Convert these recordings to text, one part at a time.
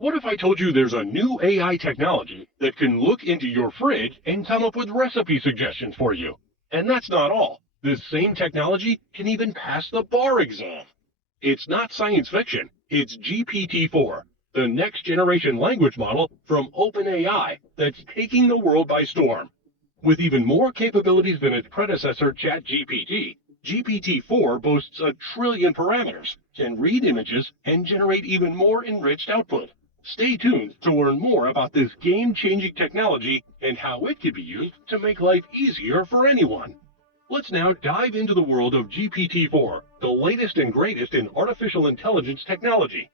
What if I told you there's a new AI technology that can look into your fridge and come up with recipe suggestions for you? And that's not all. This same technology can even pass the bar exam. It's not science fiction. It's GPT-4, the next generation language model from OpenAI that's taking the world by storm. With even more capabilities than its predecessor ChatGPT, GPT-4 boasts a trillion parameters, can read images, and generate even more enriched output. Stay tuned to learn more about this game-changing technology and how it can be used to make life easier for anyone. Let's now dive into the world of GPT-4, the latest and greatest in artificial intelligence technology.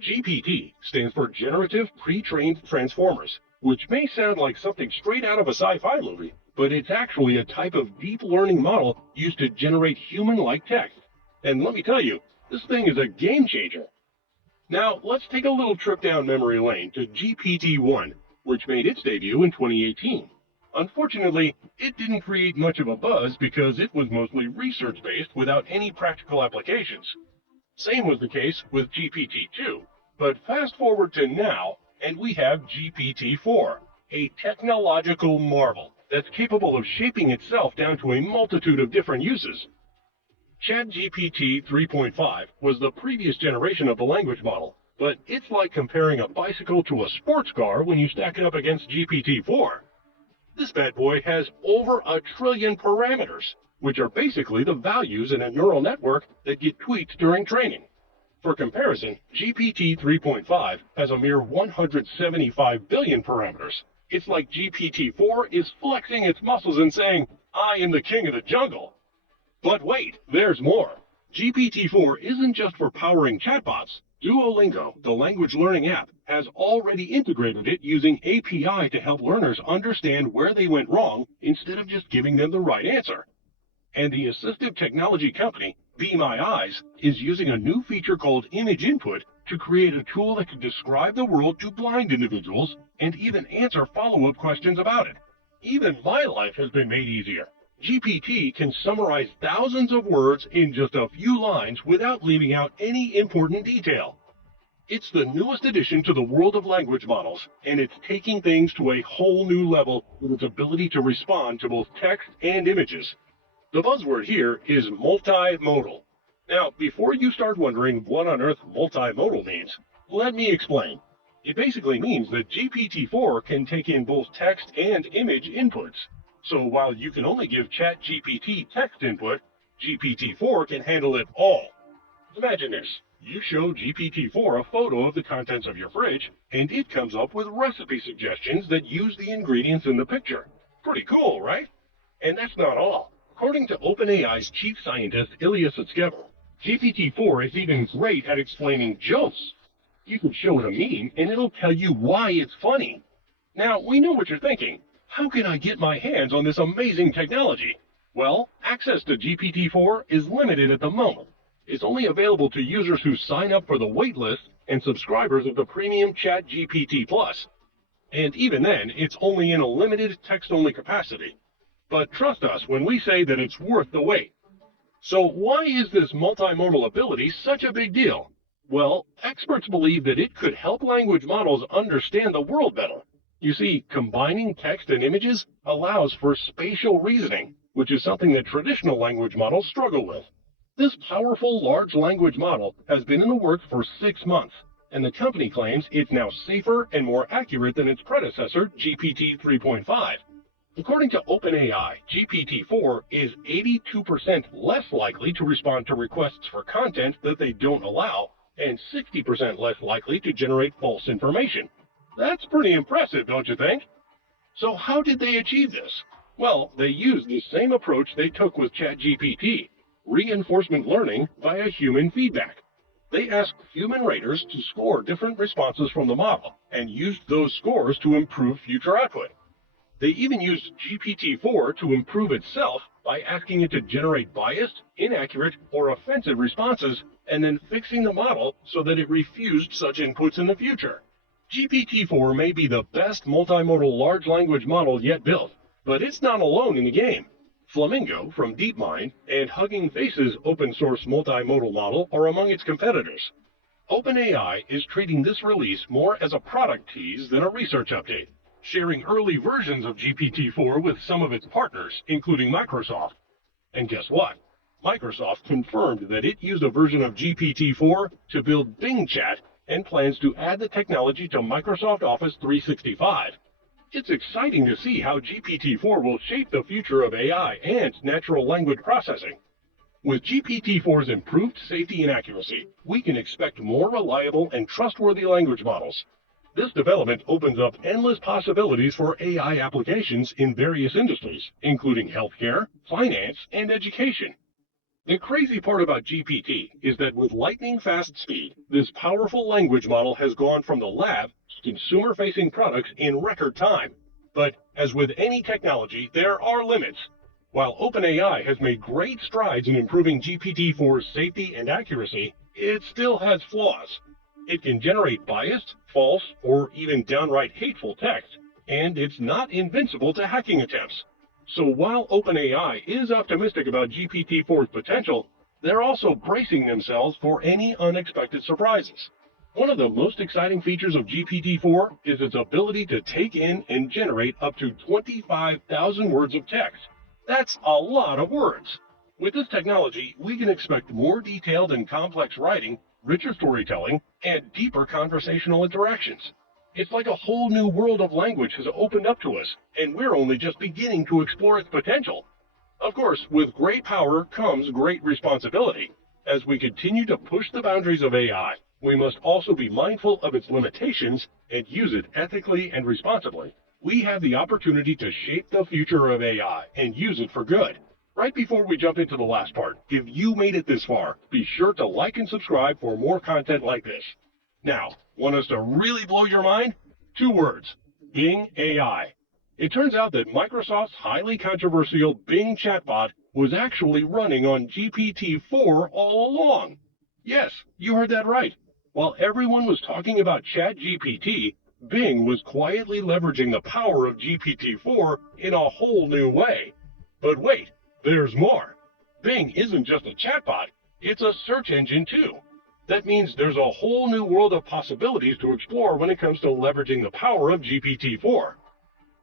GPT stands for Generative Pre-trained Transformers, which may sound like something straight out of a sci-fi movie, but it's actually a type of deep learning model used to generate human-like text. And let me tell you, this thing is a game changer. Now, let's take a little trip down memory lane to GPT-1, which made its debut in 2018. Unfortunately, it didn't create much of a buzz because it was mostly research-based without any practical applications. Same was the case with GPT-2, but fast forward to now, and we have GPT-4, a technological marvel that's capable of shaping itself down to a multitude of different uses. ChatGPT 3.5 was the previous generation of the language model, but it's like comparing a bicycle to a sports car when you stack it up against GPT-4. This bad boy has over a trillion parameters, which are basically the values in a neural network that get tweaked during training. For comparison, GPT 3.5 has a mere 175 billion parameters. It's like GPT-4 is flexing its muscles and saying, I am the king of the jungle. But wait, there's more. GPT-4 isn't just for powering chatbots. Duolingo, the language learning app, has already integrated it using API to help learners understand where they went wrong instead of just giving them the right answer. And the assistive technology company, Be My Eyes, is using a new feature called Image Input to create a tool that can describe the world to blind individuals and even answer follow-up questions about it. Even my life has been made easier. GPT can summarize thousands of words in just a few lines without leaving out any important detail. It's the newest addition to the world of language models, and it's taking things to a whole new level with its ability to respond to both text and images. The buzzword here is multimodal. Now, before you start wondering what on earth multimodal means, let me explain. It basically means that GPT-4 can take in both text and image inputs. So while you can only give ChatGPT text input, GPT-4 can handle it all. Imagine this. You show GPT-4 a photo of the contents of your fridge, and it comes up with recipe suggestions that use the ingredients in the picture. Pretty cool, right? And that's not all. According to OpenAI's chief scientist, Ilya Sutskever, GPT-4 is even great at explaining jokes. You can show it a meme, and it'll tell you why it's funny. Now, we know what you're thinking. How can I get my hands on this amazing technology? Well, access to GPT-4 is limited at the moment. It's only available to users who sign up for the waitlist and subscribers of the premium ChatGPT Plus. And even then, it's only in a limited text-only capacity. But trust us when we say that it's worth the wait. So why is this multimodal ability such a big deal? Well, experts believe that it could help language models understand the world better. You see, combining text and images allows for spatial reasoning, which is something that traditional language models struggle with. This powerful large language model has been in the works for 6 months, and the company claims it's now safer and more accurate than its predecessor, GPT 3.5. According to OpenAI, GPT-4 is 82% less likely to respond to requests for content that they don't allow, and 60% less likely to generate false information. That's pretty impressive, don't you think? So how did they achieve this? Well, they used the same approach they took with ChatGPT, reinforcement learning via human feedback. They asked human raters to score different responses from the model and used those scores to improve future output. They even used GPT-4 to improve itself by asking it to generate biased, inaccurate, or offensive responses and then fixing the model so that it refused such inputs in the future. GPT-4 may be the best multimodal large language model yet built, but it's not alone in the game. Flamingo from DeepMind and Hugging Face's open source multimodal model are among its competitors. OpenAI is treating this release more as a product tease than a research update, sharing early versions of GPT-4 with some of its partners, including Microsoft. And guess what? Microsoft confirmed that it used a version of GPT-4 to build Bing Chat and plans to add the technology to Microsoft Office 365. It's exciting to see how GPT-4 will shape the future of AI and natural language processing. With GPT-4's improved safety and accuracy, we can expect more reliable and trustworthy language models. This development opens up endless possibilities for AI applications in various industries, including healthcare, finance, and education. The crazy part about GPT is that with lightning-fast speed, this powerful language model has gone from the lab to consumer-facing products in record time. But as with any technology, there are limits. While OpenAI has made great strides in improving GPT-4's safety and accuracy, it still has flaws. It can generate biased, false, or even downright hateful text, and it's not invincible to hacking attempts. So while OpenAI is optimistic about GPT-4's potential, they're also bracing themselves for any unexpected surprises. One of the most exciting features of GPT-4 is its ability to take in and generate up to 25,000 words of text. That's a lot of words. With this technology, we can expect more detailed and complex writing, richer storytelling, and deeper conversational interactions. It's like a whole new world of language has opened up to us, and we're only just beginning to explore its potential. Of course, with great power comes great responsibility. As we continue to push the boundaries of AI, we must also be mindful of its limitations and use it ethically and responsibly. We have the opportunity to shape the future of AI and use it for good. Right before we jump into the last part, if you made it this far, be sure to like and subscribe for more content like this. Now, want us to really blow your mind? 2 words: Bing AI. It turns out that Microsoft's highly controversial Bing chatbot was actually running on GPT-4 all along. Yes, you heard that right. While everyone was talking about ChatGPT, Bing was quietly leveraging the power of GPT-4 in a whole new way. But wait, there's more. Bing isn't just a chatbot, it's a search engine too. That means there's a whole new world of possibilities to explore when it comes to leveraging the power of GPT-4.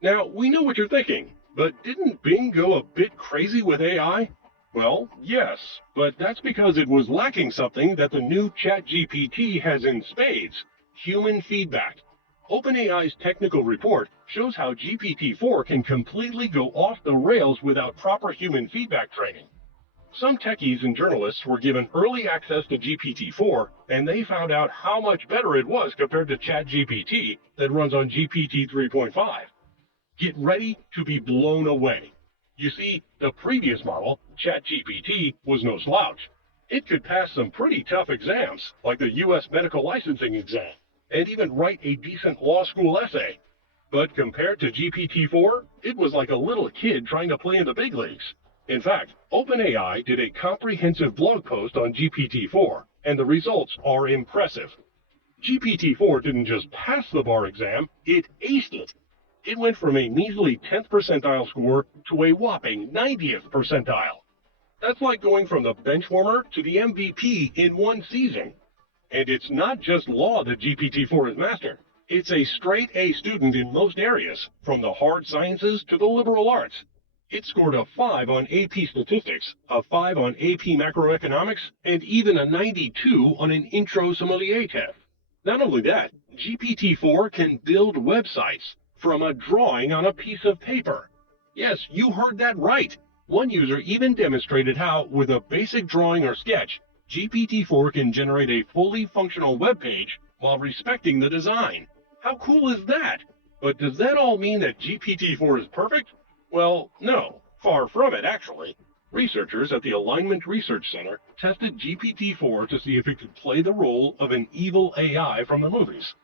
Now, we know what you're thinking, but didn't Bing go a bit crazy with AI? Well, yes, but that's because it was lacking something that the new ChatGPT has in spades: human feedback. OpenAI's technical report shows how GPT-4 can completely go off the rails without proper human feedback training. Some techies and journalists were given early access to GPT-4, and they found out how much better it was compared to ChatGPT that runs on GPT 3.5. Get ready to be blown away. You see, the previous model, ChatGPT, was no slouch. It could pass some pretty tough exams, like the U.S. medical licensing exam, and even write a decent law school essay. But compared to GPT-4, it was like a little kid trying to play in the big leagues. In fact, OpenAI did a comprehensive blog post on GPT-4, and the results are impressive. GPT-4 didn't just pass the bar exam, it aced it. It went from a measly 10th percentile score to a whopping 90th percentile. That's like going from the bench warmer to the MVP in one season. And it's not just law that GPT-4 has mastered. It's a straight A student in most areas, from the hard sciences to the liberal arts. It scored a 5 on AP Statistics, a 5 on AP Macroeconomics, and even a 92 on an Intro Sommelier test. Not only that, GPT-4 can build websites from a drawing on a piece of paper. Yes, you heard that right. One user even demonstrated how, with a basic drawing or sketch, GPT-4 can generate a fully functional web page while respecting the design. How cool is that? But does that all mean that GPT-4 is perfect? Well, no, far from it, actually. Researchers at the Alignment Research Center tested GPT-4 to see if it could play the role of an evil AI from the movies.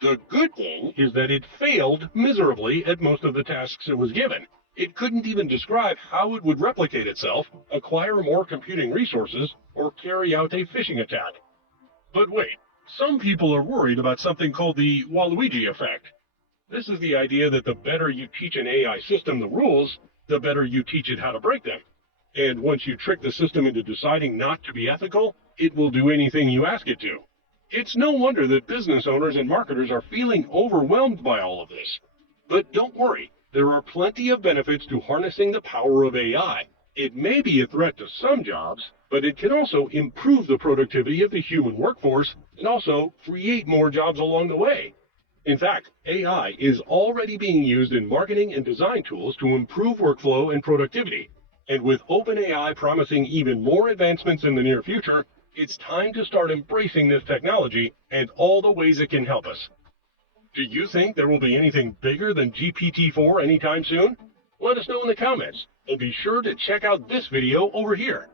The good thing is that it failed miserably at most of the tasks it was given. It couldn't even describe how it would replicate itself, acquire more computing resources, or carry out a phishing attack. But wait, some people are worried about something called the Waluigi effect. This is the idea that the better you teach an AI system the rules, the better you teach it how to break them. And once you trick the system into deciding not to be ethical, it will do anything you ask it to. It's no wonder that business owners and marketers are feeling overwhelmed by all of this. But don't worry, there are plenty of benefits to harnessing the power of AI. It may be a threat to some jobs, but it can also improve the productivity of the human workforce and also create more jobs along the way. In fact, AI is already being used in marketing and design tools to improve workflow and productivity. And with OpenAI promising even more advancements in the near future, it's time to start embracing this technology and all the ways it can help us. Do you think there will be anything bigger than GPT-4 anytime soon? Let us know in the comments, and be sure to check out this video over here.